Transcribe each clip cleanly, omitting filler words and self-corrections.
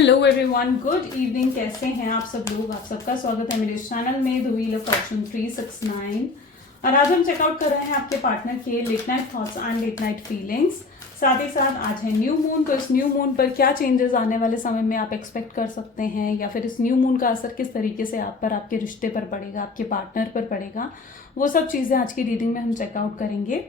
Hello everyone, good evening. कैसे हैं आप सब लोग? आप सबका स्वागत है मेरे चैनल में द व्हील ऑफ फॉर्चून 369। और आज हम चेकआउट कर रहे हैं आपके पार्टनर के late night thoughts and late night feelings. साथ ही साथ आज है न्यू मून, तो इस न्यू मून पर क्या चेंजेस आने वाले समय में आप एक्सपेक्ट कर सकते हैं, या फिर इस न्यू मून का असर किस तरीके से आप पर, आपके रिश्ते पर पड़ेगा, आपके पार्टनर पर पड़ेगा, वो सब चीज़ें आज की रीडिंग में हम चेकआउट करेंगे।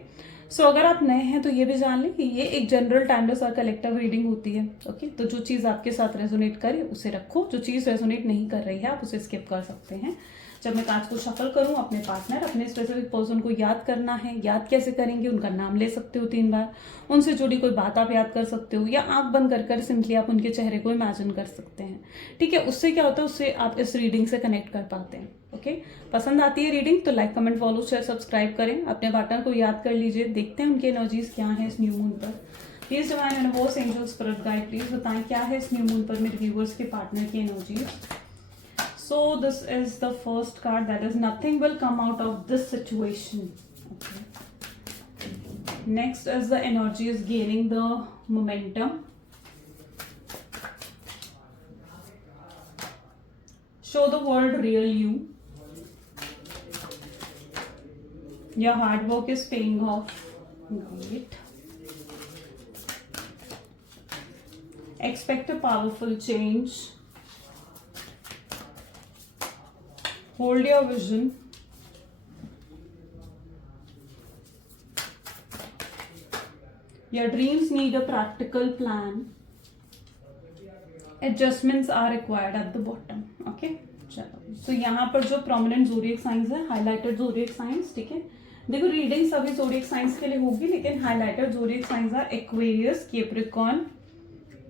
सो अगर आप नए हैं तो ये भी जान लें कि ये एक जनरल टाइमलेस और कलेक्टिव रीडिंग होती है। ओके, तो जो चीज़ आपके साथ रेजोनेट करे उसे रखो, जो चीज़ रेजोनेट नहीं कर रही है आप उसे स्किप कर सकते हैं। जब मैं कार्ड्स को शफल करूं, अपने पार्टनर, अपने स्पेसिफिक पर्सन को याद करना है। याद कैसे करेंगे? उनका नाम ले सकते हो 3 बार, उनसे जुड़ी कोई बात आप याद कर सकते हो, या आंख बंद कर सिंपली आप उनके चेहरे को इमेजिन कर सकते हैं। ठीक है, उससे क्या होता है, उससे आप इस रीडिंग से कनेक्ट कर पाते हैं। ओके, पसंद आती है रीडिंग तो like, comment, follow, share, subscribe करें। अपने पार्टनर को याद कर लीजिए। देखते हैं उनकी एनर्जीज क्या है इस न्यू मून पर। Please divine universe, angel, spirit guide, please बताएं क्या है इस न्यू मून पर मेरे व्यूअर्स के पार्टनर की energies. So this is the first card, that is nothing will come out of this situation. Okay. Next is the energy is gaining the momentum. Show the world real you. Your hard work is paying off. Great. Expect a powerful change. Hold your vision. Your dreams need a practical plan. Adjustments are required at the bottom. Okay, चलो। So यहाँ पर जो prominent zodiac science है, highlighted zodiac science, ठीक है। देखो, reading सभी zodiac science के लिए होगी, लेकिन highlighted zodiac signs are Aquarius, Capricorn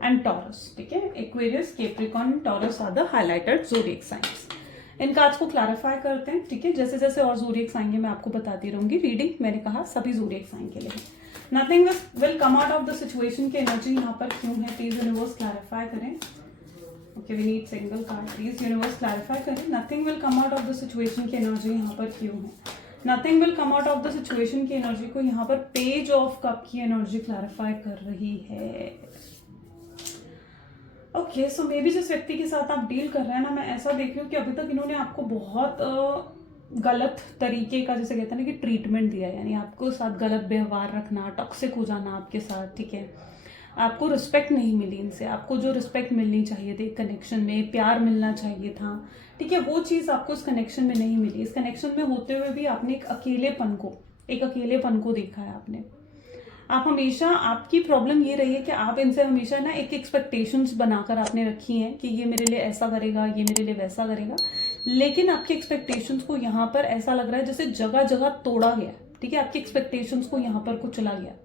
and Taurus. ठीक है, Aquarius, Capricorn and Taurus are the highlighted zodiac signs. इन कार्ड्स को क्लैरिफाई करते हैं। ठीक है, जैसे जैसे और ज़ोडिएक साइन है मैं आपको बताती रहूंगी। रीडिंग मैंने कहा सभी ज़ोडिएक साइन के लिए है। Nothing will come out of the situation की एनर्जी यहाँ पर क्यों है? प्लीज यूनिवर्स क्लैरिफाई करें। Okay, we need single card. Please universe clarify करें। Nothing will come out of the situation की एनर्जी यहाँ पर क्यों है? Nothing will come out of the situation की एनर्जी को यहाँ पर पेज ऑफ कप की एनर्जी क्लैरिफाई कर रही है। ओके, सो मे बी जिस व्यक्ति के साथ आप डील कर रहे हैं ना, मैं ऐसा देख रही हूँ कि अभी तक इन्होंने आपको बहुत गलत तरीके का, जैसे कहते हैं ना, कि ट्रीटमेंट दिया है। यानी आपको साथ गलत व्यवहार रखना, टॉक्सिक हो जाना आपके साथ। ठीक है, आपको रिस्पेक्ट नहीं मिली इनसे। आपको जो रिस्पेक्ट मिलनी चाहिए थी कनेक्शन में, प्यार मिलना चाहिए था, ठीक है, वो चीज़ आपको इस कनेक्शन में नहीं मिली। इस कनेक्शन में होते हुए भी आपने एक अकेलेपन को देखा है आपने। आप हमेशा, आपकी प्रॉब्लम ये रही है कि आप इनसे हमेशा ना एक एक्सपेक्टेशंस बनाकर आपने रखी हैं कि ये मेरे लिए ऐसा करेगा, ये मेरे लिए वैसा करेगा, लेकिन आपकी एक्सपेक्टेशंस को यहाँ पर ऐसा लग रहा है जैसे जगह जगह तोड़ा गया। ठीक है, आपकी एक्सपेक्टेशंस को यहाँ पर कुछ चला गया।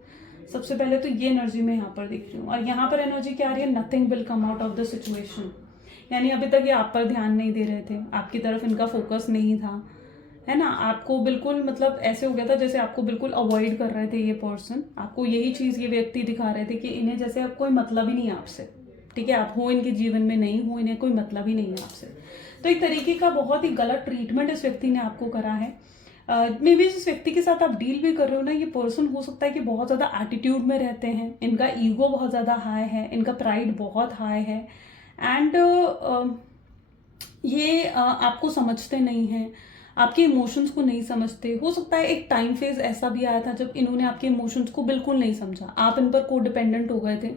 सबसे पहले तो ये एनर्जी मैं यहाँ पर देख रही हूँ। और यहाँ पर एनर्जी क्या आ रही है? Nothing will come out of the situation. यानी अभी तक ये आप पर ध्यान नहीं दे रहे थे, आपकी तरफ इनका फोकस नहीं था, है ना। आपको बिल्कुल, मतलब ऐसे हो गया था जैसे आपको बिल्कुल अवॉइड कर रहे थे ये पर्सन। आपको यही चीज़ ये व्यक्ति दिखा रहे थे कि इन्हें जैसे अब कोई मतलब ही नहीं है आपसे। ठीक है, आप हो इनके जीवन में, नहीं हो, इन्हें कोई मतलब ही नहीं है आपसे। तो एक तरीके का बहुत ही गलत ट्रीटमेंट इस व्यक्ति ने आपको करा है। मे बी जिस व्यक्ति के साथ आप डील भी कर रहे हो ना, ये पर्सन हो सकता है कि बहुत ज़्यादा एटीट्यूड में रहते हैं। इनका ईगो बहुत ज़्यादा हाई है, इनका प्राइड बहुत हाई है, एंड ये आपको समझते नहीं हैं, आपके इमोशंस को नहीं समझते। हो सकता है एक टाइम फेज ऐसा भी आया था जब इन्होंने आपके इमोशंस को बिल्कुल नहीं समझा। आप इन पर को डिपेंडेंट हो गए थे,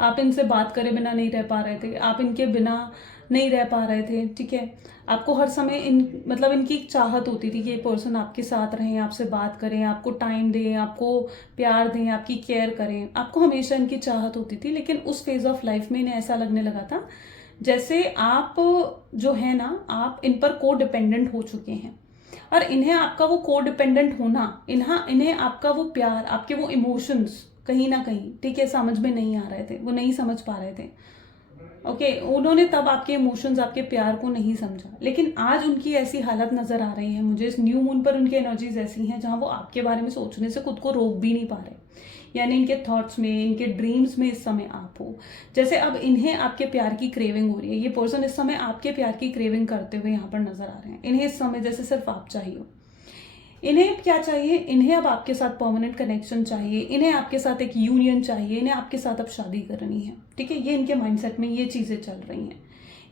आप इनसे बात करे बिना नहीं रह पा रहे थे, आप इनके बिना नहीं रह पा रहे थे। ठीक है, आपको हर समय मतलब इनकी चाहत होती थी कि ये पर्सन आपके साथ रहें, आपसे बात करें, आपको टाइम दें, आपको प्यार दें, आपकी केयर करें। आपको हमेशा इनकी चाहत होती थी, लेकिन उस फेज ऑफ लाइफ में इन्हें ऐसा लगने लगा था जैसे आप जो है ना, आप इन पर को डिपेंडेंट हो चुके हैं। और इन्हें आपका वो को डिपेंडेंट होना, इन्हें आपका वो प्यार, आपके वो इमोशंस कहीं ना कहीं, ठीक है, समझ में नहीं आ रहे थे, वो नहीं समझ पा रहे थे। ओके, उन्होंने तब आपके इमोशंस, आपके प्यार को नहीं समझा। लेकिन आज उनकी ऐसी हालत नजर आ रही है मुझे इस न्यू मून पर। उनकी एनर्जीज ऐसी हैं जहां वो आपके बारे में सोचने से खुद को रोक भी नहीं पा रहे। यानी इनके थॉट्स में, इनके ड्रीम्स में इस समय आप हो। जैसे अब इन्हें आपके प्यार की क्रेविंग हो रही है। ये पर्सन इस समय आपके प्यार की क्रेविंग करते हुए यहाँ पर नजर आ रहे हैं। इन्हें इस समय जैसे सिर्फ आप चाहिए हो। इन्हें क्या चाहिए, इन्हें अब आपके साथ परमानेंट कनेक्शन चाहिए, इन्हें आपके साथ एक यूनियन चाहिए, इन्हें आपके साथ अब शादी करनी है, ठीक है। ये इनके माइंडसेट में ये चीजें चल रही हैं।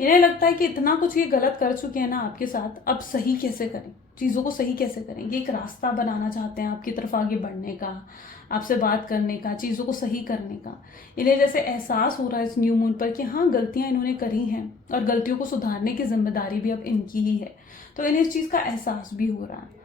इन्हें लगता है कि इतना कुछ ये गलत कर चुके हैं ना आपके साथ, अब सही कैसे करें, चीजों को सही कैसे करें। ये एक रास्ता बनाना चाहते हैं आपकी तरफ आगे बढ़ने का, आपसे बात करने का, चीजों को सही करने का। इन्हें जैसे एहसास हो रहा है इस न्यू मून पर कि हाँ, गलतियां इन्होंने करी हैं और गलतियों को सुधारने की जिम्मेदारी भी अब इनकी ही है। तो इन्हें इस चीज का एहसास भी हो रहा है।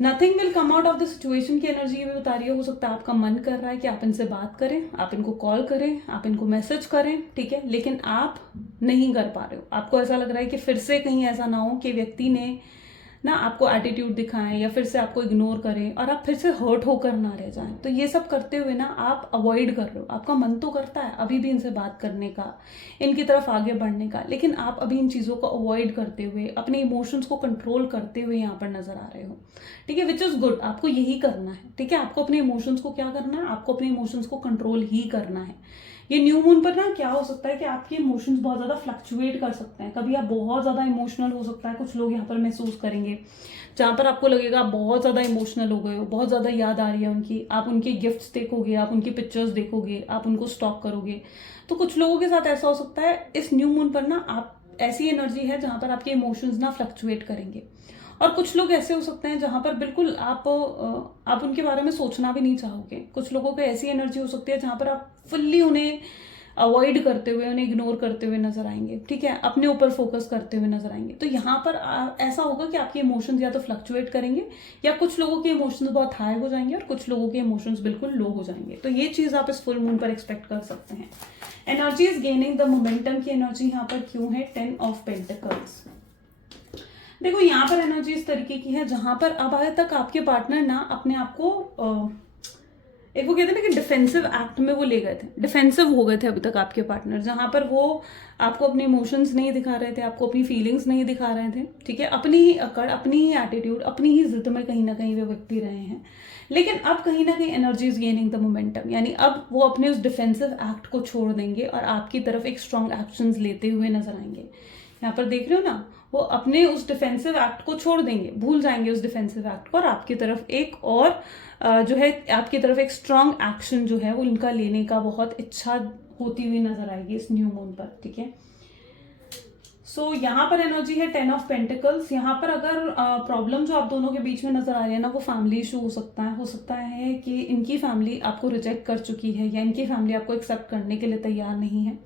Nothing will come out of the situation की एनर्जी ये भी बता रही है। हो सकता है आपका मन कर रहा है कि आप इनसे बात करें, आप इनको कॉल करें, आप इनको मैसेज करें, ठीक है, लेकिन आप नहीं कर पा रहे हो। आपको ऐसा लग रहा है कि फिर से कहीं ऐसा ना हो कि व्यक्ति ने ना आपको एटीट्यूड दिखाएं या फिर से आपको इग्नोर करें और आप फिर से हर्ट होकर ना रह जाएं। तो ये सब करते हुए ना आप अवॉइड कर रहे हो। आपका मन तो करता है अभी भी इनसे बात करने का, इनकी तरफ आगे बढ़ने का, लेकिन आप अभी इन चीज़ों को अवॉइड करते हुए, अपने इमोशंस को कंट्रोल करते हुए यहाँ पर नजर आ रहे हो, ठीक है, विच इज़ गुड। आपको यही करना है, ठीक है। आपको अपने इमोशंस को क्या करना है, आपको अपने इमोशंस को कंट्रोल ही करना है। ये न्यू मून पर ना क्या हो सकता है कि आपके इमोशंस बहुत ज़्यादा फ्लक्चुएट कर सकते हैं। कभी आप बहुत ज़्यादा इमोशनल हो सकता है, कुछ लोग यहाँ पर महसूस करेंगे, जहाँ पर आपको लगेगा आप बहुत ज़्यादा इमोशनल हो गए हो, बहुत ज़्यादा याद आ रही है उनकी, आप उनके गिफ्ट्स देखोगे, आप उनकी पिक्चर्स देखोगे, आप उनको स्टॉक करोगे। तो कुछ लोगों के साथ ऐसा हो सकता है इस न्यू मून पर ना, आप ऐसी एनर्जी है जहाँ पर आपके इमोशंस ना फ्लक्चुएट करेंगे। और कुछ लोग ऐसे हो सकते हैं जहां पर बिल्कुल आप उनके बारे में सोचना भी नहीं चाहोगे। कुछ लोगों को ऐसी एनर्जी हो सकती है जहां पर आप फुल्ली उन्हें अवॉइड करते हुए, उन्हें इग्नोर करते हुए नजर आएंगे, ठीक है, अपने ऊपर फोकस करते हुए नजर आएंगे। तो यहाँ पर ऐसा होगा कि आपके इमोशंस या तो फ्लक्चुएट करेंगे या कुछ लोगों के इमोशंस बहुत हाई हो जाएंगे और कुछ लोगों के इमोशंस बिल्कुल लो हो जाएंगे। तो ये चीज आप इस फुल मून पर एक्सपेक्ट कर सकते हैं। Energy is gaining the momentum की एनर्जी यहाँ पर क्यों है, 10 ऑफ पेंटिकल्स। देखो यहाँ पर एनर्जी इस तरीके की है जहां पर अब आए तक आपके पार्टनर ना अपने आप को एक वो कहते हैं ना कि डिफेंसिव एक्ट में वो ले गए थे, डिफेंसिव हो गए थे अभी तक आपके पार्टनर, जहां पर वो आपको अपने इमोशंस नहीं दिखा रहे थे, आपको अपनी फीलिंग्स नहीं दिखा रहे थे, ठीक है। अपनी ही अकड़, अपनी ही एटीट्यूड, अपनी ही जिद में कहीं ना कहीं वे व्यक्ति रहे हैं। लेकिन अब कहीं ना कहीं energy is gaining the momentum, यानी अब वो अपने उस डिफेंसिव एक्ट को छोड़ देंगे और आपकी तरफ एक स्ट्रॉन्ग एक्शंस लेते हुए नजर आएंगे। यहाँ पर देख रहे हो ना, वो अपने उस डिफेंसिव एक्ट को छोड़ देंगे, भूल जाएंगे उस डिफेंसिव एक्ट को और आपकी तरफ एक और जो है आपकी तरफ एक स्ट्रॉन्ग एक्शन जो है वो इनका लेने का बहुत इच्छा होती हुई नजर आएगी इस न्यू मून पर, ठीक है। सो यहाँ पर एनर्जी है 10 ऑफ पेंटिकल्स। यहाँ पर अगर प्रॉब्लम जो आप दोनों के बीच में नजर आ रही है ना, वो फैमिली इशू हो सकता है कि इनकी फैमिली आपको रिजेक्ट कर चुकी है या इनकी फैमिली आपको एक्सेप्ट करने के लिए तैयार नहीं है।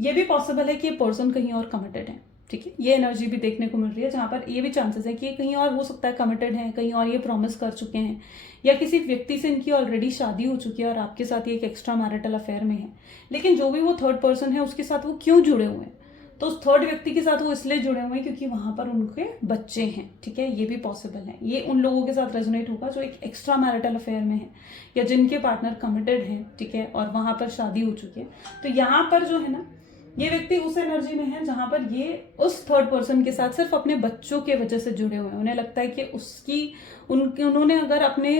ये भी पॉसिबल है कि ये पर्सन कहीं और कमिटेड है, ठीक है। ये एनर्जी भी देखने को मिल रही है जहां पर ये भी चांसेस है कि ये कहीं और हो सकता है कमिटेड है, कहीं और ये प्रॉमिस कर चुके हैं या किसी व्यक्ति से इनकी ऑलरेडी शादी हो चुकी है और आपके साथ ये एक एक्स्ट्रा मैरिटल अफेयर में है। लेकिन जो भी वो थर्ड पर्सन है उसके साथ वो क्यों जुड़े हुए हैं, तो उस थर्ड व्यक्ति के साथ वो इसलिए जुड़े हुए हैं क्योंकि वहां पर उनके बच्चे हैं, ठीक है। ये भी पॉसिबल है, ये उन लोगों के साथ रेजोनेट होगा जो एक एक्स्ट्रा मैरिटल अफेयर में है या जिनके पार्टनर कमिटेड है, ठीक है, और वहां पर शादी हो चुकी है। तो यहाँ पर जो है ना, ये व्यक्ति उस एनर्जी में है जहां पर ये उस थर्ड पर्सन के साथ सिर्फ अपने बच्चों के वजह से जुड़े हुए हैं। उन्हें लगता है कि उन्होंने अगर अपने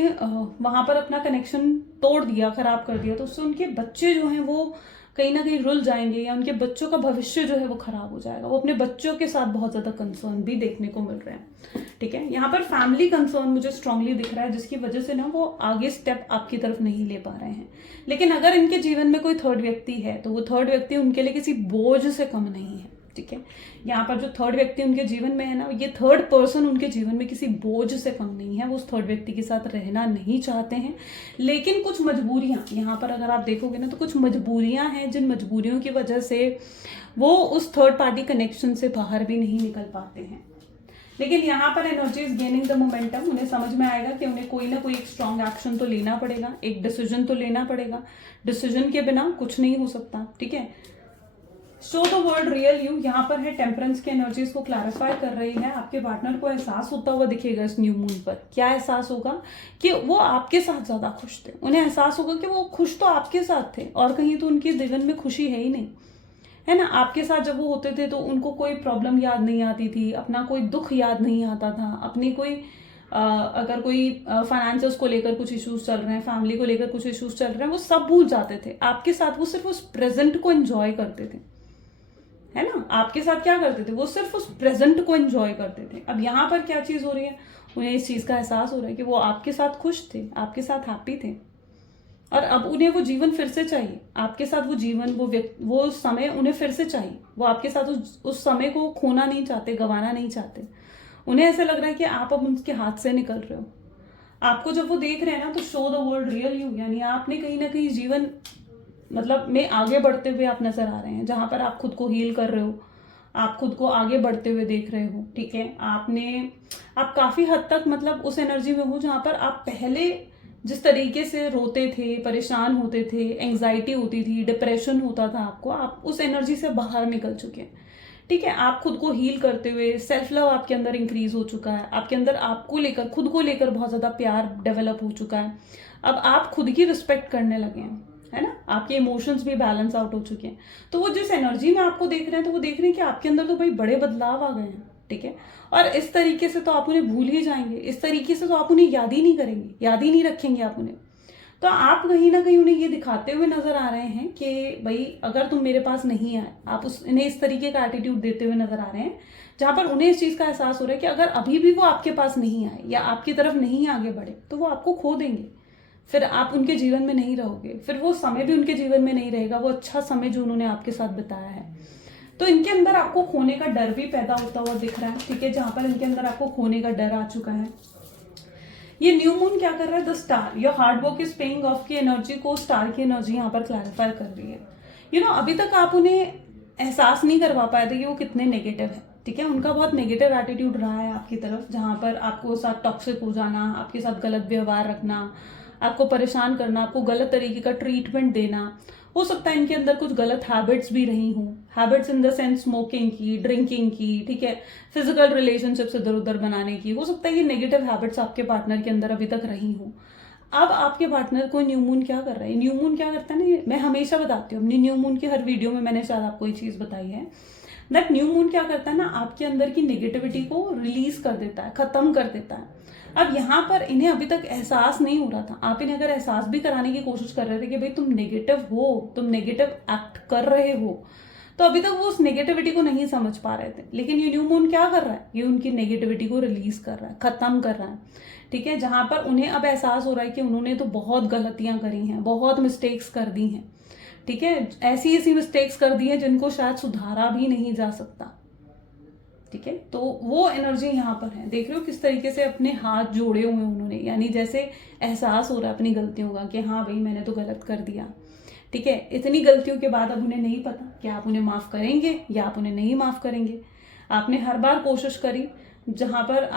वहां पर अपना कनेक्शन तोड़ दिया, खराब कर दिया, तो उससे उनके बच्चे जो हैं वो कहीं ना कहीं रुल जाएंगे या उनके बच्चों का भविष्य जो है वो खराब हो जाएगा। वो अपने बच्चों के साथ बहुत ज्यादा कंसर्न भी देखने को मिल रहे हैं, ठीक है। यहाँ पर फैमिली कंसर्न मुझे स्ट्रांगली दिख रहा है जिसकी वजह से ना वो आगे स्टेप आपकी तरफ नहीं ले पा रहे हैं। लेकिन अगर इनके जीवन में कोई थर्ड व्यक्ति है तो वो थर्ड व्यक्ति उनके लिए किसी बोझ से कम नहीं है, ठीक है। यहाँ पर जो थर्ड व्यक्ति उनके जीवन में है ना, ये थर्ड पर्सन उनके जीवन में किसी बोझ से कम नहीं है। वो उस थर्ड व्यक्ति के साथ रहना नहीं चाहते हैं, लेकिन कुछ मजबूरियां, यहाँ पर अगर आप देखोगे ना तो कुछ मजबूरियां हैं जिन मजबूरियों की वजह से वो उस थर्ड पार्टी कनेक्शन से बाहर भी नहीं निकल पाते हैं। लेकिन यहाँ पर energy is gaining the momentum. उन्हें समझ में आएगा कि उन्हें कोई ना कोई एक स्ट्रॉन्ग एक्शन तो लेना पड़ेगा, एक डिसीजन तो लेना पड़ेगा। डिसीजन के बिना कुछ नहीं हो सकता, ठीक है। Show the world real you, यहाँ पर है टेम्परेंस की एनर्जीज को क्लैरिफाई कर रही है। आपके पार्टनर को एहसास होता हुआ दिखेगा इस न्यू मून पर। क्या एहसास होगा कि वो आपके साथ ज्यादा खुश थे। उन्हें एहसास होगा कि वो खुश तो आपके साथ थे और कहीं तो उनके जीवन में खुशी है ही नहीं, है ना। आपके साथ जब वो होते थे तो उनको कोई प्रॉब्लम याद नहीं आती थी, अपना कोई दुख याद नहीं आता था, अपनी कोई अगर कोई फाइनेंसेस को लेकर कुछ इश्यूज चल रहे हैं, फैमिली को लेकर कुछ इश्यूज चल रहे हैं, वो सब भूल जाते थे। आपके साथ वो सिर्फ उस प्रेजेंट को एंजॉय करते थे, है ना। आपके साथ क्या करते थे, वो सिर्फ उस प्रेजेंट को एंजॉय करते थे। अब यहाँ पर क्या चीज हो रही है, उन्हें इस चीज़ का एहसास हो रहा है कि वो आपके साथ खुश थे, आपके साथ हैप्पी थे, और अब उन्हें वो जीवन फिर से चाहिए, आपके साथ वो जीवन, वो समय उन्हें फिर से चाहिए। वो आपके साथ उस समय को खोना नहीं चाहते, गंवाना नहीं चाहते। उन्हें ऐसा लग रहा है कि आप अब उनके हाथ से निकल रहे हो। आपको जब वो देख रहे हैं ना, तो show the world real you, यानी आपने कहीं ना कहीं जीवन मतलब में आगे बढ़ते हुए आप नजर आ रहे हैं, जहां पर आप खुद को हील कर रहे हो, आप खुद को आगे बढ़ते हुए देख रहे हो। ठीक है, आप काफी हद तक मतलब उस एनर्जी में हो जहां पर आप पहले जिस तरीके से रोते थे, परेशान होते थे, एंग्जाइटी होती थी, डिप्रेशन होता था आपको, आप उस एनर्जी से बाहर निकल चुके हैं। ठीक है, आप खुद को हील करते हुए, सेल्फ लव आपके अंदर इंक्रीज हो चुका है, आपके अंदर आपको लेकर, खुद को लेकर बहुत ज्यादा प्यार डेवलप हो चुका है। अब आप खुद की रिस्पेक्ट करने लगे हैं, है ना, आपके इमोशंस भी बैलेंस आउट हो चुके हैं। तो वो जिस एनर्जी में आपको देख रहे हैं, तो वो देख रहे हैं कि आपके अंदर तो भाई बड़े बदलाव आ गए हैं। ठीक है, और इस तरीके से तो आप उन्हें भूल ही जाएंगे, इस तरीके से तो आप उन्हें याद ही नहीं करेंगे, याद ही नहीं रखेंगे आप उन्हें। तो आप कहीं ना कहीं उन्हें ये दिखाते हुए नजर आ रहे हैं कि भाई अगर तुम मेरे पास नहीं आए, आप उन्हें इस तरीके का एटीट्यूड देते हुए नजर आ रहे हैं, जहां पर उन्हें इस चीज का एहसास हो रहा है कि अगर अभी भी वो आपके पास नहीं आए या आपकी तरफ नहीं आगे बढ़े, तो वो आपको खो देंगे, फिर आप उनके जीवन में नहीं रहोगे, फिर वो समय भी उनके जीवन में नहीं रहेगा, वो अच्छा समय जो उन्होंने आपके साथ बिताया है। तो इनके अंदर आपको खोने का डर भी पैदा होता हुआ दिख रहा है। ठीक है, जहां पर इनके अंदर आपको खोने का डर आ चुका है। ये न्यू मून क्या कर रहा है, the star, your hard work is paying off की एनर्जी को स्टार की एनर्जी यहाँ पर क्लैरिफाई कर रही है। अभी तक आप उन्हें एहसास नहीं करवा पाए थे कि वो कितने नेगेटिव है। ठीक है, उनका बहुत नेगेटिव एटीट्यूड रहा है आपकी तरफ, जहां पर आपको साथ टॉक्सिक हो जाना, आपके साथ गलत व्यवहार रखना, आपको परेशान करना, आपको गलत तरीके का ट्रीटमेंट देना। हो सकता है इनके अंदर कुछ गलत हैबिट्स भी रही हों, habits in the sense smoking की, ड्रिंकिंग की, ठीक है, फिजिकल रिलेशनशिप्स इधर उधर बनाने की। हो सकता है ये नेगेटिव हैबिट्स आपके पार्टनर के अंदर अभी तक रही हों। अब आपके पार्टनर को न्यू मून क्या कर रहा है, न्यू मून क्या करता है ना, मैं हमेशा बताती हूँ अपनी न्यू मून की हर वीडियो में, मैंने शायद आपको ये चीज बताई है, दैट न्यू मून क्या करता है ना, आपके अंदर की नेगेटिविटी को रिलीज कर देता है, खत्म कर देता है। अब यहाँ पर इन्हें अभी तक एहसास नहीं हो रहा था, आप इन्हें अगर एहसास भी कराने की कोशिश कर रहे थे कि भाई तुम नेगेटिव हो, तुम नेगेटिव एक्ट कर रहे हो, तो अभी तक वो उस नेगेटिविटी को नहीं समझ पा रहे थे। लेकिन ये न्यू मून क्या कर रहा है, ये उनकी नेगेटिविटी को रिलीज कर रहा है, खत्म कर रहा है। ठीक है, जहां पर उन्हें अब एहसास हो रहा है कि उन्होंने तो बहुत गलतियां करी हैं, बहुत मिस्टेक्स कर दी हैं। ठीक है, ऐसी ऐसी मिस्टेक्स कर दी हैं जिनको शायद सुधारा भी नहीं जा सकता। ठीक है, तो वो एनर्जी यहाँ पर है, देख रहे हो किस तरीके से अपने हाथ जोड़े हुए उन्होंने, यानी जैसे एहसास हो रहा है अपनी गलतियों का कि हाँ भाई मैंने तो गलत कर दिया। ठीक है, इतनी गलतियों के बाद अब उन्हें नहीं पता कि आप उन्हें माफ करेंगे या आप उन्हें नहीं माफ करेंगे। आपने हर बार कोशिश करी जहां पर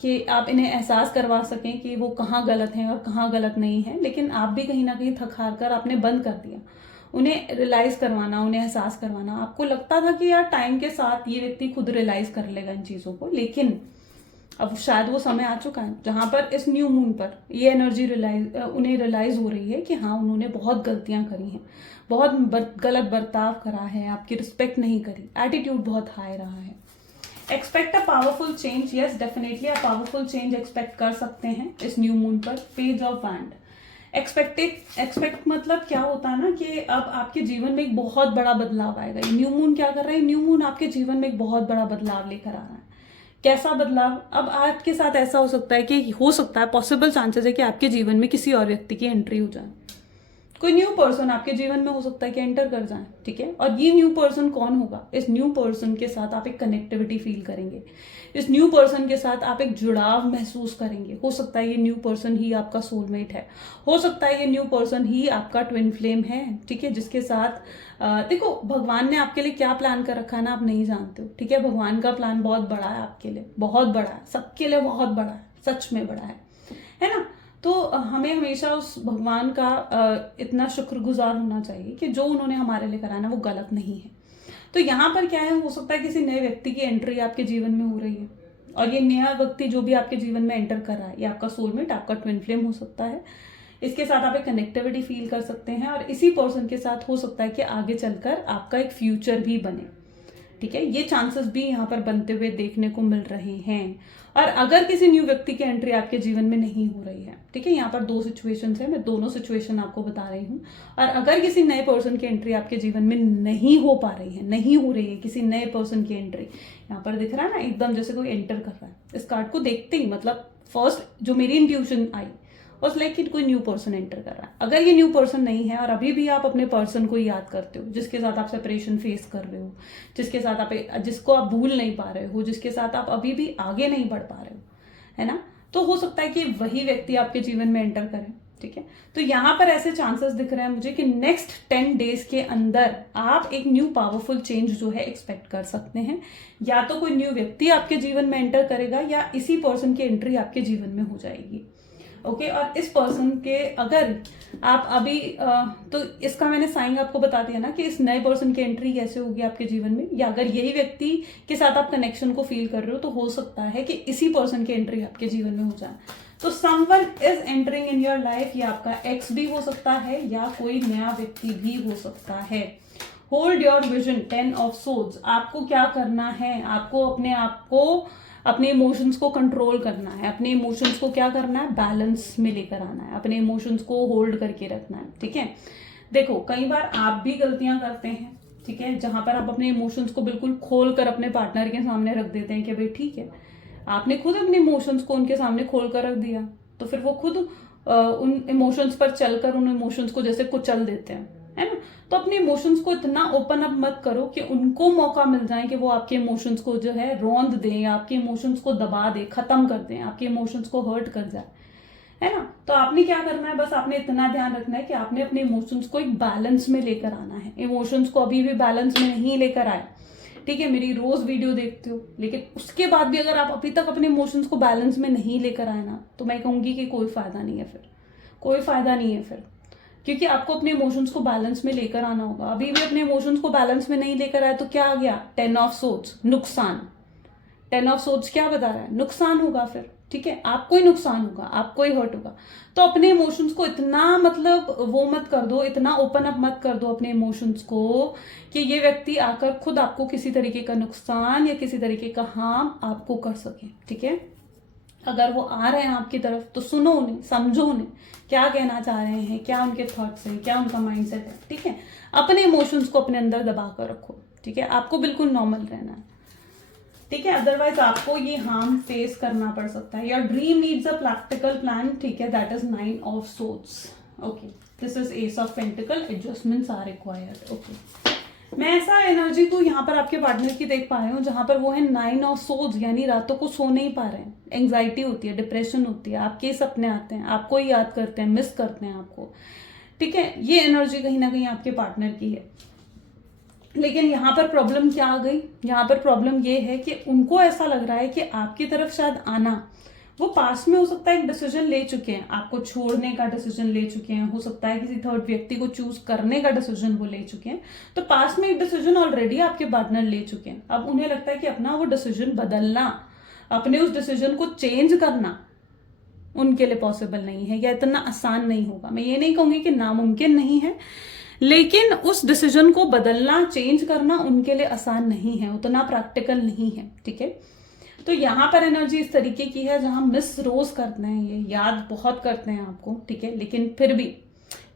कि आप इन्हें एहसास करवा सकें कि वो कहाँ गलत हैं और कहाँ गलत नहीं है, लेकिन आप भी कहीं ना कहीं थक हार कर आपने बंद कर दिया उन्हें रियलाइज करवाना, उन्हें एहसास करवाना। आपको लगता था कि यार टाइम के साथ ये व्यक्ति खुद रियलाइज कर लेगा इन चीजों को, लेकिन अब शायद वो समय आ चुका है जहां पर इस न्यू मून पर ये एनर्जी उन्हें रियलाइज हो रही है कि हाँ उन्होंने बहुत गलतियां करी हैं, बहुत गलत बर्ताव करा है, आपकी रिस्पेक्ट नहीं करी, एटीट्यूड बहुत हाई रहा है। Expect a powerful change, yes definitely आप पावरफुल चेंज एक्सपेक्ट कर सकते हैं इस न्यू मून पर। पेज ऑफ वैंड, एक्सपेक्ट मतलब क्या होता है ना कि अब आपके जीवन में एक बहुत बड़ा बदलाव आएगा। ये न्यू मून क्या कर रहा है, न्यू मून आपके जीवन में एक बहुत बड़ा बदलाव लेकर आ रहा है। कैसा बदलाव, अब आपके साथ ऐसा हो सकता है कि हो सकता है, पॉसिबल चांसेस है कि आपके जीवन में किसी और व्यक्ति की एंट्री हो जाए, कोई न्यू पर्सन आपके जीवन में हो सकता है कि एंटर कर जाए। ठीक है, और ये न्यू पर्सन कौन होगा, इस न्यू पर्सन के साथ आप एक कनेक्टिविटी फील करेंगे, इस न्यू पर्सन के साथ आप एक जुड़ाव महसूस करेंगे। हो सकता है ये न्यू पर्सन ही आपका सोलमेट है, हो सकता है ये न्यू पर्सन ही आपका ट्विन फ्लेम है। ठीक है, जिसके साथ देखो भगवान ने आपके लिए क्या प्लान कर रखा है ना, आप नहीं जानते हो। ठीक है, भगवान का प्लान बहुत बड़ा है आपके लिए, बहुत बड़ा है, सबके लिए बहुत बड़ा है, सच में बड़ा है ना। तो हमें हमेशा उस भगवान का इतना शुक्रगुजार होना चाहिए कि जो उन्होंने हमारे लिए करा ना वो गलत नहीं है। तो यहाँ पर क्या है, हो सकता है किसी नए व्यक्ति की एंट्री आपके जीवन में हो रही है, और ये नया व्यक्ति जो भी आपके जीवन में एंटर कर रहा है, ये आपका सोलमेट, आपका ट्विन फ्लेम हो सकता है। इसके साथ आप एक कनेक्टिविटी फील कर सकते हैं, और इसी पर्सन के साथ हो सकता है कि आगे चलकर आपका एक फ्यूचर भी बने। ठीक है, ये चांसेस भी यहाँ पर बनते हुए देखने को मिल रहे हैं। और अगर किसी न्यू व्यक्ति की एंट्री आपके जीवन में नहीं हो रही है, ठीक है, यहाँ पर दो सिचुएशंस है, मैं दोनों सिचुएशन आपको बता रही हूँ। और अगर किसी नए पर्सन की एंट्री आपके जीवन में नहीं हो पा रही है, नहीं हो रही है किसी नए पर्सन की एंट्री, यहाँ पर दिख रहा है ना एकदम जैसे कोई एंटर कर रहा है, इस कार्ड को देखते ही मतलब फर्स्ट जो मेरी इंट्यूशन आई बस लाइक कि कोई न्यू पर्सन एंटर कर रहा है। अगर ये न्यू पर्सन नहीं है और अभी भी आप अपने पर्सन को याद करते हो, जिसके साथ आप सेपरेशन फेस कर रहे हो, जिसके साथ आप जिसको आप भूल नहीं पा रहे हो, जिसके साथ आप अभी भी आगे नहीं बढ़ पा रहे हो, है ना, तो हो सकता है कि वही व्यक्ति आपके जीवन में एंटर करे। ठीक है, तो यहां पर ऐसे चांसेस दिख रहे हैं मुझे कि नेक्स्ट 10 डेज के अंदर आप एक न्यू पावरफुल चेंज जो है एक्सपेक्ट कर सकते हैं। या तो कोई न्यू व्यक्ति आपके जीवन में एंटर करेगा या इसी पर्सन की एंट्री आपके जीवन में हो जाएगी। ओके, और इस पर्सन के अगर आप अभी तो इसका मैंने साइन आपको बता दिया ना कि इस नए पर्सन की एंट्री कैसे होगी आपके जीवन में, या अगर यही व्यक्ति के साथ आप कनेक्शन को फील कर रहे हो तो हो सकता है कि इसी पर्सन की एंट्री आपके जीवन में हो जाए। तो someone is entering in your life, या आपका एक्स भी हो सकता है या कोई नया व्यक्ति भी हो सकता है। Hold your vision, 10 of swords. आपको क्या करना है, आपको अपने आप को अपने इमोशंस को कंट्रोल करना है, अपने इमोशंस को क्या करना है, बैलेंस में लेकर आना है, अपने इमोशंस को होल्ड करके रखना है। ठीक है, देखो कई बार आप भी गलतियां करते हैं, ठीक है, जहां पर आप अपने इमोशंस को बिल्कुल खोल कर अपने पार्टनर के सामने रख देते हैं कि भाई ठीक है, आपने खुद अपने इमोशंस को उनके सामने खोल कर रख दिया, तो फिर वो खुद उन इमोशंस पर चलकर उन इमोशंस को जैसे कुचल देते हैं, है ना। तो अपने इमोशंस को इतना ओपन अप मत करो कि उनको मौका मिल जाए कि वो आपके इमोशंस को जो है रौंद दें या आपके इमोशंस को दबा दे, खत्म कर दें, आपके इमोशंस को हर्ट कर जाए, है ना। तो आपने क्या करना है, बस आपने इतना ध्यान रखना है कि आपने अपने इमोशंस को एक बैलेंस में लेकर आना है। इमोशंस को अभी भी बैलेंस में नहीं लेकर आए, ठीक है, मेरी रोज वीडियो देखते हो, लेकिन उसके बाद भी अगर आप अभी तक अपने इमोशंस को बैलेंस में नहीं लेकर आए ना, तो मैं कहूंगी कि कोई फायदा नहीं है, फिर कोई फायदा नहीं है फिर, क्योंकि आपको अपने इमोशंस को बैलेंस में लेकर आना होगा। अभी भी अपने इमोशंस को बैलेंस में नहीं लेकर आए तो क्या आ गया, 10 ऑफ सोर्ड्स, नुकसान। 10 ऑफ सोर्ड्स क्या बता रहा है, नुकसान होगा फिर, ठीक है, आपको ही नुकसान होगा, आपको ही हर्ट होगा। तो अपने इमोशंस को इतना मतलब वो मत कर दो, इतना ओपन अप मत कर दो अपने इमोशंस को कि ये व्यक्ति आकर खुद आपको किसी तरीके का नुकसान या किसी तरीके का हार्म आपको कर सके। ठीक है, अगर वो आ रहे हैं आपकी तरफ तो सुनो उन्हें, समझो उन्हें क्या कहना चाह रहे हैं, क्या उनके थॉट्स हैं, क्या उनका माइंडसेट है। ठीक है, अपने इमोशंस को अपने अंदर दबा कर रखो। ठीक है, आपको बिल्कुल नॉर्मल रहना है। ठीक है, अदरवाइज आपको ये हार्म फेस करना पड़ सकता है। Your dream needs a practical plan, ठीक है, that is 9 of swords. Okay, this is ace of pentacle, adjustments are required. Okay, मैं ऐसा एनर्जी को यहाँ पर आपके पार्टनर की देख पा रही हूँ जहां पर वो है 9 ऑफ सोर्ड्स, यानी रातों को सो नहीं पा रहे हैं, एंग्जाइटी होती है, डिप्रेशन होती है, आपके सपने आते हैं, आपको ही याद करते हैं, मिस करते हैं आपको। ठीक है, ये एनर्जी कहीं ना कहीं आपके पार्टनर की है। लेकिन यहाँ पर प्रॉब्लम क्या आ गई, यहाँ पर प्रॉब्लम ये है कि उनको ऐसा लग रहा है कि आपकी तरफ शायद आना, वो पास में हो सकता है एक डिसीजन ले चुके हैं, आपको छोड़ने का डिसीजन ले चुके हैं, हो सकता है किसी थर्ड व्यक्ति को चूज करने का डिसीजन वो ले चुके हैं। तो पास में एक डिसीजन ऑलरेडी आपके पार्टनर ले चुके हैं। अब उन्हें लगता है कि अपना वो डिसीजन बदलना, अपने उस डिसीजन को चेंज करना उनके लिए पॉसिबल नहीं है या इतना आसान नहीं होगा। मैं ये नहीं कहूंगी कि नामुमकिन नहीं है, लेकिन उस डिसीजन को बदलना, चेंज करना उनके लिए आसान नहीं है, उतना प्रैक्टिकल नहीं है। ठीक है, तो यहाँ पर एनर्जी इस तरीके की है जहां मिस रोज करते हैं, ये याद बहुत करते हैं आपको। ठीक है, लेकिन फिर भी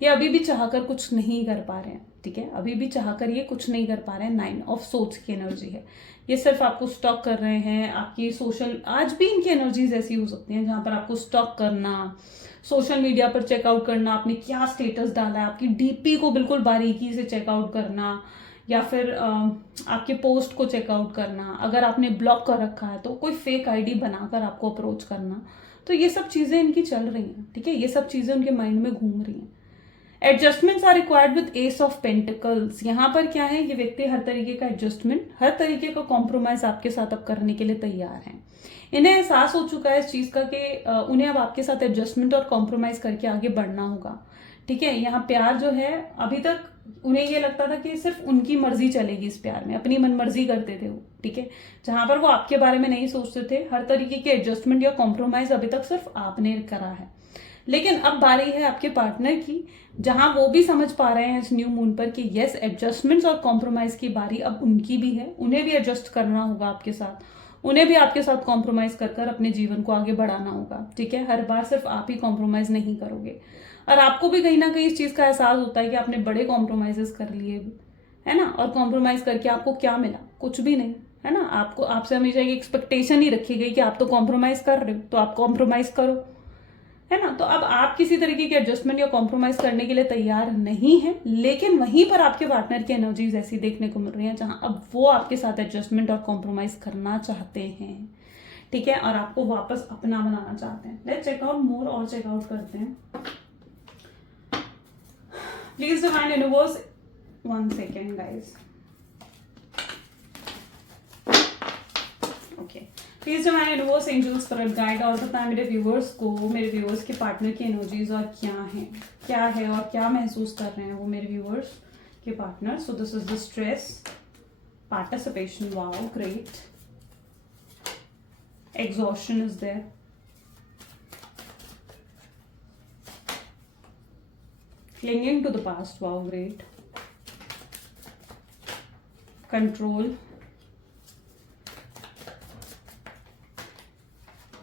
ये अभी भी चाहकर कुछ नहीं कर पा रहे हैं। ठीक है, अभी भी चाहकर ये कुछ नहीं कर पा रहे हैं। 9 ऑफ सोर्ड्स की एनर्जी है, ये सिर्फ आपको स्टॉक कर रहे हैं। आपकी सोशल, आज भी इनकी एनर्जीज ऐसी हो सकती हैं जहां पर आपको स्टॉक करना, सोशल मीडिया पर चेकआउट करना, आपने क्या स्टेटस डाला है, आपकी डीपी को बिल्कुल बारीकी से चेकआउट करना, या फिर आपके पोस्ट को चेकआउट करना, अगर आपने ब्लॉक कर रखा है तो कोई फेक आईडी बनाकर आपको अप्रोच करना। तो ये सब चीजें इनकी चल रही हैं। ठीक है, ये सब चीजें उनके माइंड में घूम रही हैं। Adjustments are required with ace of pentacles. यहाँ पर क्या है, ये व्यक्ति हर तरीके का एडजस्टमेंट, हर तरीके का कॉम्प्रोमाइज आपके साथ अब करने के लिए तैयार हैं। इन्हें एहसास हो चुका है इस चीज का कि उन्हें अब आपके साथ एडजस्टमेंट और कॉम्प्रोमाइज करके आगे बढ़ना होगा। ठीक है, यहाँ प्यार जो है, अभी तक उन्हें ये लगता था कि सिर्फ उनकी मर्जी चलेगी इस प्यार में, अपनी मनमर्जी करते थे वो। ठीक है, जहां पर वो आपके बारे में नहीं सोचते थे, हर तरीके के एडजस्टमेंट या कॉम्प्रोमाइज अभी तक सिर्फ आपने करा है। लेकिन अब बारी है आपके पार्टनर की, जहां वो भी समझ पा रहे हैं इस न्यू मून पर कि यस, एडजस्टमेंट्स और कॉम्प्रोमाइज की बारी अब उनकी भी है। उन्हें भी एडजस्ट करना होगा आपके साथ, उन्हें भी आपके साथ कॉम्प्रोमाइज कर अपने जीवन को आगे बढ़ाना होगा। ठीक है, हर बार सिर्फ आप ही कॉम्प्रोमाइज नहीं करोगे, और आपको भी कहीं ना कहीं इस चीज का एहसास होता है कि आपने बड़े कॉम्प्रोमाइजेस कर लिए, है ना। और कॉम्प्रोमाइज करके आपको क्या मिला, कुछ भी नहीं, है ना। आपको आपसे हमेशा एक एक्सपेक्टेशन ही रखी गई कि आप तो कॉम्प्रोमाइज कर रहे हो तो आप कॉम्प्रोमाइज करो, है ना। तो अब आप किसी तरीके के एडजस्टमेंट या कॉम्प्रोमाइज करने के लिए तैयार नहीं है, लेकिन वहीं पर आपके पार्टनर की एनर्जीज ऐसी देखने को मिल रही हैं जहां अब वो आपके साथ एडजस्टमेंट और कॉम्प्रोमाइज करना चाहते हैं, ठीक है, और आपको वापस अपना बनाना चाहते हैं। लेट्स चेक आउट मोर और चेक आउट करते हैं। Please divine universe, 1 second guys, okay. Please divine universe, angels, spirit guide, और बताएं मेरे व्यूवर्स को, मेरे व्यूवर्स के पार्टनर की एनर्जीज और क्या है और क्या महसूस कर रहे हैं वो मेरे व्यूवर्स के partner. So this is the stress, participation, wow great, exhaustion is there, clinging to the past, wow great, control,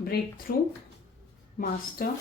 breakthrough, master,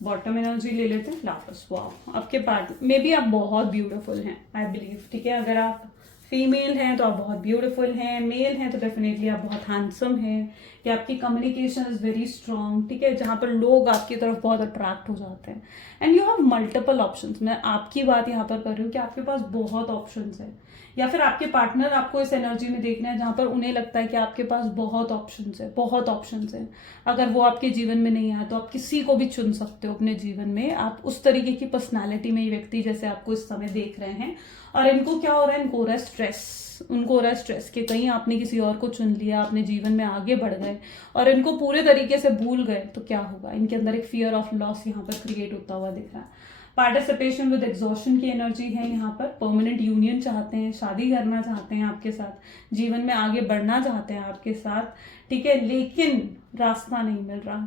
bottom energy ले लेते हैं, लाफस, वाओ। आपके पार्ट में भी आप बहुत ब्यूटीफुल हैं, आई बिलीव, ठीक है। अगर आप फीमेल हैं तो आप बहुत ब्यूटीफुल हैं, मेल हैं तो डेफिनेटली आप बहुत हैंडसम हैं, या आपकी कम्युनिकेशन इज वेरी स्ट्रांग, ठीक है, जहाँ पर लोग आपकी तरफ बहुत अट्रैक्ट हो जाते हैं। And you have multiple options. मैं आपकी बात यहाँ पर कर रही हूँ कि आपके पास बहुत ऑप्शंस है, या फिर आपके पार्टनर आपको इस एनर्जी में देखना है जहाँ पर उन्हें लगता है कि आपके पास बहुत ऑप्शंस है, बहुत ऑप्शंस है। अगर वो आपके जीवन में नहीं आए तो आप किसी को भी चुन सकते हो अपने जीवन में। आप उस तरीके की पर्सनालिटी में ये व्यक्ति जैसे आपको इस समय देख रहे हैं, और इनको क्या हो रहा है, इनको हो रहा है स्ट्रेस, उनको हो रहा है स्ट्रेस कि कहीं आपने किसी और को चुन लिया, अपने जीवन में आगे बढ़ गए और इनको पूरे तरीके से भूल गए तो क्या होगा। इनके अंदर एक फियर ऑफ लॉस यहाँ पर क्रिएट होता हुआ दिख रहा है। पार्टिसिपेशन विद एग्जॉशन की एनर्जी है यहाँ पर। परमानेंट यूनियन चाहते हैं, शादी करना चाहते हैं आपके साथ, जीवन में आगे बढ़ना चाहते हैं आपके साथ, ठीक है, लेकिन रास्ता नहीं मिल रहा।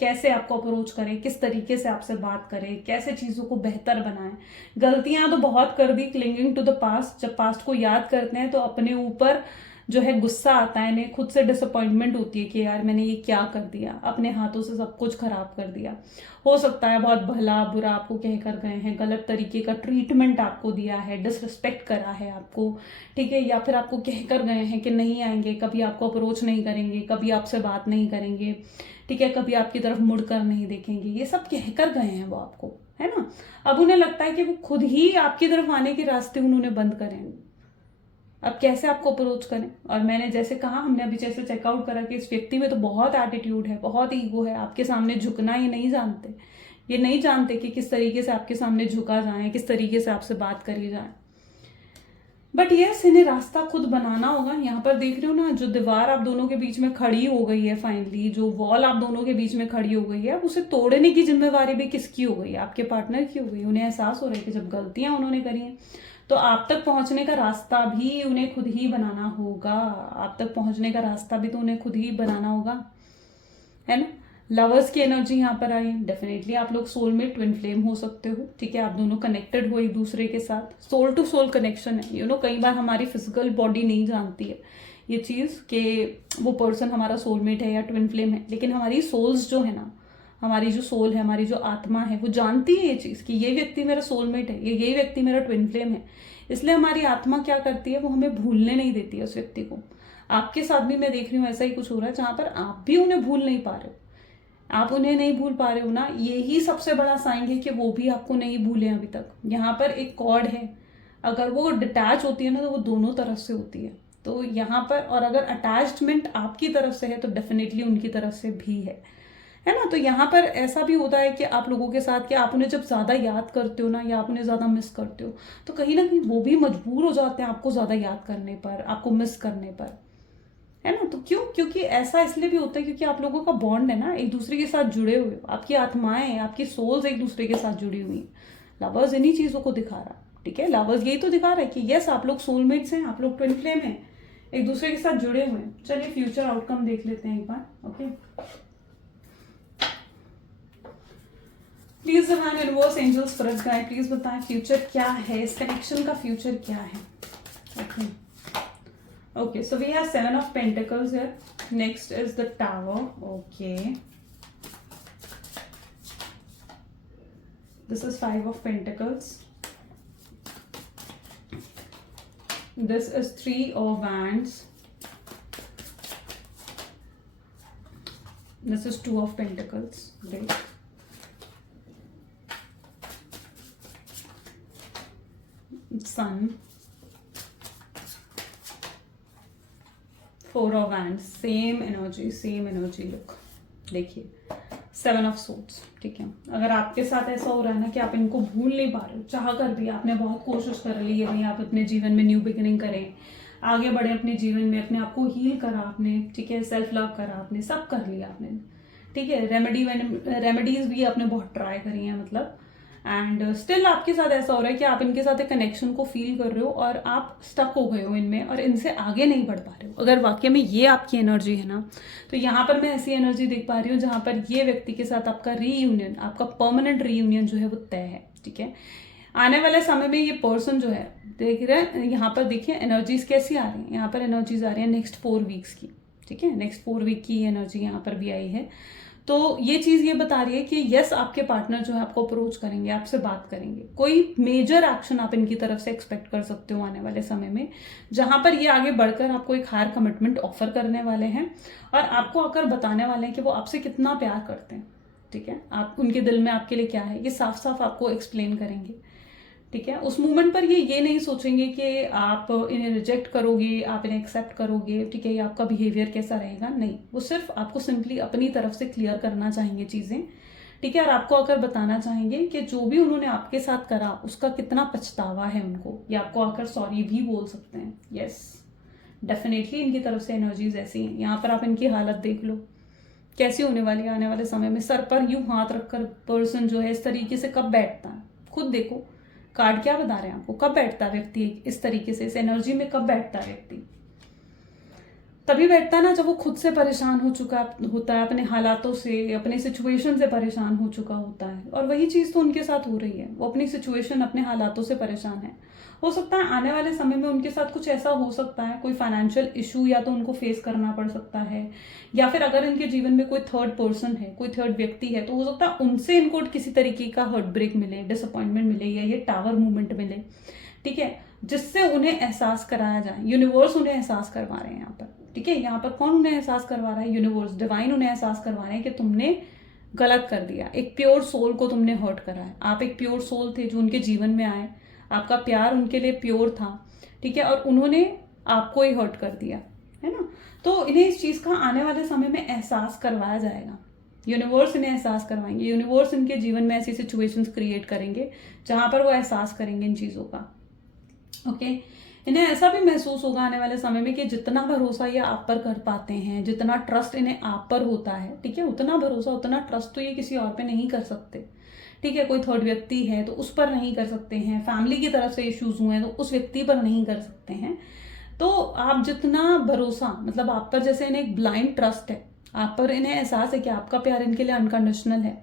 कैसे आपको अप्रोच करें, किस तरीके से आपसे बात करें, कैसे चीज़ों को बेहतर बनाएं। गलतियां तो बहुत कर दी, क्लिंगिंग टू द पास्ट, जब पास्ट को याद करते हैं तो अपने ऊपर जो है गुस्सा आता है, इन्हें खुद से डिसअपॉइंटमेंट होती है कि यार मैंने ये क्या कर दिया, अपने हाथों से सब कुछ खराब कर दिया। हो सकता है बहुत भला बुरा आपको कह कर गए हैं, गलत तरीके का ट्रीटमेंट आपको दिया है, डिसरिस्पेक्ट करा है आपको, ठीक है, या फिर आपको कह कर गए हैं कि नहीं आएंगे, कभी आपको अप्रोच नहीं करेंगे, कभी आपसे बात नहीं करेंगे, ठीक है, कभी आपकी तरफ मुड़कर नहीं देखेंगे। ये सब कह कर गए हैं वो आपको, है ना। अब उन्हें लगता है कि वो खुद ही आपकी तरफ आने के रास्ते उन्होंने बंद करें। अब कैसे आपको अप्रोच करें। और मैंने जैसे कहा, हमने अभी जैसे चेकआउट करा कि इस व्यक्ति में तो बहुत एटीट्यूड है, बहुत ईगो है, आपके सामने झुकना ये नहीं जानते, ये नहीं जानते कि किस तरीके से आपके सामने झुका जाए, किस तरीके से आपसे बात करी जाए। बट यस, इन्हें रास्ता खुद बनाना होगा। यहाँ पर देख रहे हो ना, जो दीवार आप दोनों के बीच में खड़ी हो गई है, फाइनली जो वॉल आप दोनों के बीच में खड़ी हो गई है, अब उसे तोड़ने की जिम्मेवारी भी किसकी हो गई है, आपके पार्टनर की हो गई। उन्हें एहसास हो रहा है कि जब गलतियां उन्होंने करी हैं तो आप तक पहुंचने का रास्ता भी उन्हें खुद ही बनाना होगा। आप तक पहुंचने का रास्ता भी तो उन्हें खुद ही बनाना होगा, है ना। लवर्स की एनर्जी यहाँ पर आई। डेफिनेटली आप लोग सोलमेट, ट्विन फ्लेम हो सकते हो, ठीक है, आप दोनों कनेक्टेड हो एक दूसरे के साथ, सोल टू सोल कनेक्शन है। यू नो, कई बार हमारी फिजिकल बॉडी नहीं जानती है ये चीज़ कि वो पर्सन हमारा सोलमेट है या ट्विन फ्लेम है, लेकिन हमारी सोल्स जो है ना, हमारी जो सोल है, हमारी जो आत्मा है, वो जानती है ये चीज़ कि ये व्यक्ति मेरा सोलमेट है, ये व्यक्ति मेरा ट्विन फ्लेम है। इसलिए हमारी आत्मा क्या करती है, वो हमें भूलने नहीं देती है उस व्यक्ति को। आपके साथ भी मैं देख रही हूँ ऐसा ही कुछ हो रहा है, जहाँ पर आप भी उन्हें भूल नहीं पा रहे हो। आप उन्हें नहीं भूल पा रहे हो ना, यही सबसे बड़ा साइन है कि वो भी आपको नहीं भूले अभी तक। यहाँ पर एक कॉर्ड है, अगर वो डिटैच होती है ना तो वो दोनों तरफ से होती है। तो यहाँ पर, और अगर अटैचमेंट आपकी तरफ से है तो डेफिनेटली उनकी तरफ से भी है ना। तो यहाँ पर ऐसा भी होता है कि आप लोगों के साथ कि आप उन्हें जब ज़्यादा याद करते हो ना, या आप उन्हें ज़्यादा मिस करते हो, तो कहीं ना कहीं वो भी मजबूर हो जाते हैं आपको ज़्यादा याद करने पर, आपको मिस करने पर, है ना। तो क्यों, क्योंकि ऐसा इसलिए भी होता है क्योंकि आप लोगों का बॉन्ड है ना, एक दूसरे के साथ जुड़े हुए हो, आपकी आत्माएं, आपकी सोल्स एक दूसरे के साथ जुड़ी हुई हैं। लवर्स इन्हीं चीज़ों को दिखा रहा, ठीक है, लवर्स यही तो दिखा रहा है कि यस, आप लोग सोलमेट्स हैं, आप लोग ट्विन फ्लेम हैं, एक दूसरे के साथ जुड़े हुए हैं। चलिए फ्यूचर आउटकम देख लेते हैं एक बार, okay. Please divine universe, angels, spirit guide, please बताएं फ्यूचर क्या है, इस कनेक्शन का फ्यूचर क्या है। Okay okay, so we have 7 of Pentacles here. Next is the Tower. Okay, this is 5 of Pentacles. This is 3 of Wands. This is 2 of Pentacles. Great. Sun. 4 of Wands. Same energy. Look, देखिए 7 of Swords. ठीक है, अगर आपके साथ ऐसा हो रहा है ना कि आप इनको भूल नहीं पा रहे हो, चाह कर भी आपने बहुत कोशिश कर ली है, नहीं आप अपने जीवन में न्यू बिगिनिंग करें, आगे बढ़े अपने जीवन में, अपने आप को हील करा आपने, ठीक है, सेल्फ लव करा आपने, सब कर लिया आपने, ठीक है, रेमेडीज भी आपने बहुत ट्राई करी हैं, मतलब, एंड स्टिल आपके साथ ऐसा हो रहा है कि आप इनके साथ एक कनेक्शन को फील कर रहे हो और आप स्टक हो गए हो इनमें और इनसे आगे नहीं बढ़ पा रहे हो। अगर वाकई में ये आपकी एनर्जी है ना, तो यहाँ पर मैं ऐसी एनर्जी देख पा रही हूँ जहाँ पर ये व्यक्ति के साथ आपका रीयूनियन, आपका परमानेंट रीयूनियन जो है वो तय है। ठीक है, आने वाले समय में ये पर्सन जो है, देख रहे हैं यहाँ पर, देखिए एनर्जीज कैसी आ रही है, यहाँ पर एनर्जीज आ रही है नेक्स्ट 4 वीक्स की। ठीक है, नेक्स्ट 4 वीक की एनर्जी यहाँ पर भी आई है। तो ये चीज़ ये बता रही है कि यस, आपके पार्टनर जो है आपको अप्रोच करेंगे, आपसे बात करेंगे, कोई मेजर एक्शन आप इनकी तरफ से एक्सपेक्ट कर सकते हो आने वाले समय में, जहां पर ये आगे बढ़कर आपको एक हायर कमिटमेंट ऑफर करने वाले हैं और आपको आकर बताने वाले हैं कि वो आपसे कितना प्यार करते हैं। ठीक है, आप उनके दिल में आपके लिए क्या है ये साफ साफ आपको एक्सप्लेन करेंगे। ठीक है, उस मोमेंट पर ये नहीं सोचेंगे कि आप इन्हें रिजेक्ट करोगे, आप इन्हें एक्सेप्ट करोगे, ठीक है, या आपका बिहेवियर कैसा रहेगा, नहीं, वो सिर्फ आपको सिंपली अपनी तरफ से क्लियर करना चाहेंगे चीज़ें। ठीक है, और आपको आकर बताना चाहेंगे कि जो भी उन्होंने आपके साथ करा उसका कितना पछतावा है उनको, या आपको आकर सॉरी भी बोल सकते हैं। यस, डेफिनेटली इनकी तरफ से एनर्जीज ऐसी हैं। यहाँ पर आप इनकी हालत देख लो कैसी होने वाली है आने वाले समय में। सर पर यूं हाथ रखकर पर्सन जो है इस तरीके से कब बैठता है, खुद देखो कार्ड क्या बता रहे हैं आपको, कब बैठता है व्यक्ति इस तरीके से, इस एनर्जी में कब बैठता है व्यक्ति? तभी बैठता है ना जब वो खुद से परेशान हो चुका होता है, अपने हालातों से, अपने सिचुएशन से परेशान हो चुका होता है। और वही चीज़ तो उनके साथ हो रही है, वो अपनी सिचुएशन, अपने हालातों से परेशान है। हो सकता है आने वाले समय में उनके साथ कुछ ऐसा हो सकता है, कोई फाइनेंशियल इशू या तो उनको फेस करना पड़ सकता है, या फिर अगर इनके जीवन में कोई थर्ड पर्सन है, कोई थर्ड व्यक्ति है, तो हो सकता है उनसे इनको किसी तरीके का हार्ट ब्रेक मिले, डिसअपॉइंटमेंट मिले, या ये टावर मूवमेंट मिले। ठीक है, जिससे उन्हें एहसास कराया जाए, यूनिवर्स उन्हें एहसास करवा रहे हैं यहाँ पर। ठीक है, यहाँ पर कौन उन्हें एहसास करवा रहा है? यूनिवर्स, डिवाइन उन्हें एहसास करवा रहे हैं कि तुमने गलत कर दिया, एक प्योर सोल को तुमने हर्ट करा है। आप एक प्योर सोल थे जो उनके जीवन में आए, आपका प्यार उनके लिए प्योर था। ठीक है, और उन्होंने आपको ही हर्ट कर दिया है ना। तो इन्हें इस चीज का आने वाले समय में एहसास करवाया जाएगा, यूनिवर्स इन्हें एहसास करवाएंगे, यूनिवर्स इनके जीवन में ऐसी सिचुएशंस क्रिएट करेंगे जहां पर वो एहसास करेंगे इन चीजों का। ओके, इन्हें ऐसा भी महसूस होगा आने वाले समय में कि जितना भरोसा ये आप पर कर पाते हैं, जितना ट्रस्ट इन्हें आप पर होता है, ठीक है, उतना भरोसा, उतना ट्रस्ट तो ये किसी और पे नहीं कर सकते। ठीक है, कोई थर्ड व्यक्ति है तो उस पर नहीं कर सकते हैं, फैमिली की तरफ से इश्यूज हुए हैं तो उस व्यक्ति पर नहीं कर सकते हैं। तो आप जितना भरोसा, मतलब आप पर जैसे इन्हें एक ब्लाइंड ट्रस्ट है, आप पर इन्हें एहसास है कि आपका प्यार इनके लिए अनकंडीशनल है,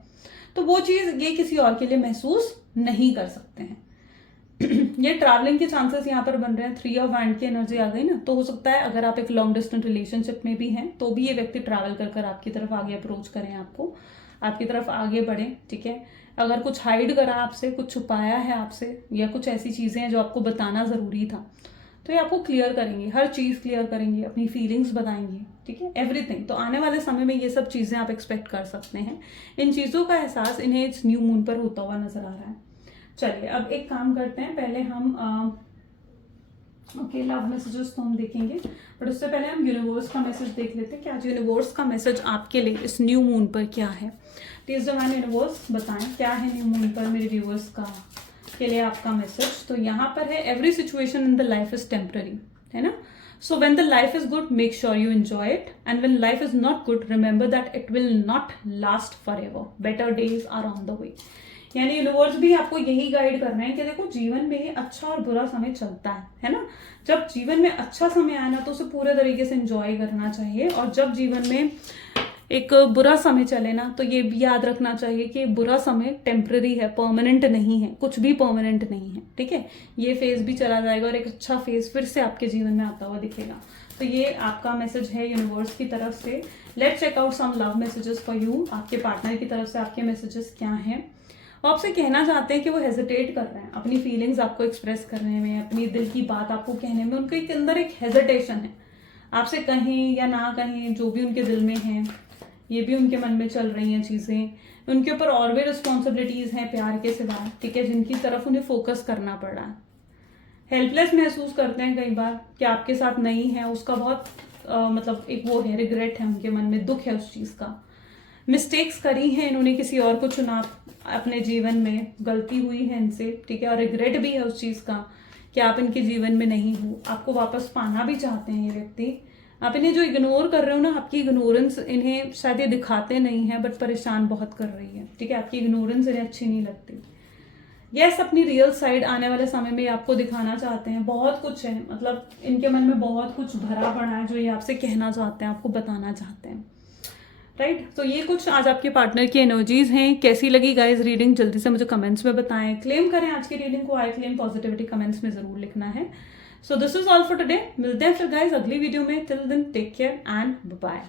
तो वो चीज ये किसी और के लिए महसूस नहीं कर सकते हैं। ये ट्रैवलिंग के चांसेस यहाँ पर बन रहे हैं। 3 ऑफ वैंड की एनर्जी आ गई ना, तो हो सकता है अगर आप एक लॉन्ग डिस्टेंस रिलेशनशिप में भी हैं तो भी ये व्यक्ति ट्रैवल कर आपकी तरफ आगे अप्रोच करें, आपकी तरफ आगे बढ़े। ठीक है, अगर कुछ हाइड करा आपसे, कुछ छुपाया है आपसे, या कुछ ऐसी चीजें हैं जो आपको बताना जरूरी था, तो ये आपको क्लियर करेंगे, हर चीज क्लियर करेंगे, अपनी फीलिंग्स बताएंगे। ठीक है, एवरीथिंग। तो आने वाले समय में ये सब चीजें आप एक्सपेक्ट कर सकते हैं। इन चीजों का एहसास इन्हें इस न्यू मून पर होता हुआ नजर आ रहा है। चलिए अब एक काम करते हैं, पहले हम ओके लव मैसेजेस तो हम देखेंगे, बट उससे पहले हम यूनिवर्स का मैसेज देख लेते हैं कि आज यूनिवर्स का मैसेज आपके लिए इस न्यू मून पर क्या है। प्लीज डिवाइन यूनिवर्स बताएं क्या है न्यू मून पर मेरे व्यूअर्स का के लिए आपका मैसेज। तो यहाँ पर है, every situation in the life is temporary, है ना। So when the life is good make sure you enjoy it, and when life is not good remember that it will not last forever, better days are on the way. यानी universe भी आपको यही guide कर रहे हैं कि देखो जीवन में अच्छा और बुरा समय चलता है ना। जब जीवन में अच्छा समय आए ना तो उसे पूरे तरीके से एंजॉय करना चाहिए, और जब जीवन में एक बुरा समय चले ना तो ये भी याद रखना चाहिए कि बुरा समय टेम्पररी है, परमानेंट नहीं है, कुछ भी परमानेंट नहीं है। ठीक है, ये फेज भी चला जाएगा और एक अच्छा फेज फिर से आपके जीवन में आता हुआ दिखेगा। तो ये आपका मैसेज है यूनिवर्स की तरफ से। Let's check out some love messages for you. आपके पार्टनर की तरफ से आपके मैसेजेस क्या हैं। आपसे कहना चाहते हैं कि वो हेजिटेट कर रहे हैं अपनी फीलिंग्स आपको एक्सप्रेस करने में, अपनी दिल की बात आपको कहने में। उनके अंदर एक हेजिटेशन है, आपसे कहें या ना कहें, जो भी उनके दिल में है, ये भी उनके मन में चल रही हैं चीज़ें। उनके ऊपर और भी रिस्पॉन्सिबिलिटीज़ हैं प्यार के सिवा, ठीक है, जिनकी तरफ उन्हें फोकस करना पड़ रहा है। हेल्पलेस महसूस करते हैं कई बार कि आपके साथ नहीं है, उसका बहुत मतलब एक वो है, रिग्रेट है उनके मन में, दुख है उस चीज़ का। मिस्टेक्स करी हैं इन्होंने, किसी और को चुना अपने जीवन में, गलती हुई है इनसे, ठीक है, और रिग्रेट भी है उस चीज़ का कि आप इनके जीवन में नहीं हो। आपको वापस पाना भी चाहते हैं ये व्यक्ति। आप इन्हें जो इग्नोर कर रहे हो ना, आपकी इग्नोरेंस इन्हें शायद ये दिखाते नहीं है बट परेशान बहुत कर रही है, ठीक है, आपकी इग्नोरेंस इन्हें अच्छी नहीं लगती। यस, अपनी रियल साइड आने वाले समय में आपको दिखाना चाहते हैं। बहुत कुछ है, मतलब इनके मन में बहुत कुछ भरा पड़ा है जो ये आपसे कहना चाहते हैं, आपको बताना चाहते हैं, राइट। तो ये कुछ आज आपके पार्टनर की एनर्जीज हैं। कैसी लगी गाइज रीडिंग, जल्दी से मुझे कमेंट्स में बताएं। क्लेम करें आज की रीडिंग को, आई क्लेम पॉजिटिविटी, कमेंट्स में जरूर लिखना है। So this is all for today. मिलते हैं फिर गाइज अगली वीडियो में। Till then take care and bye.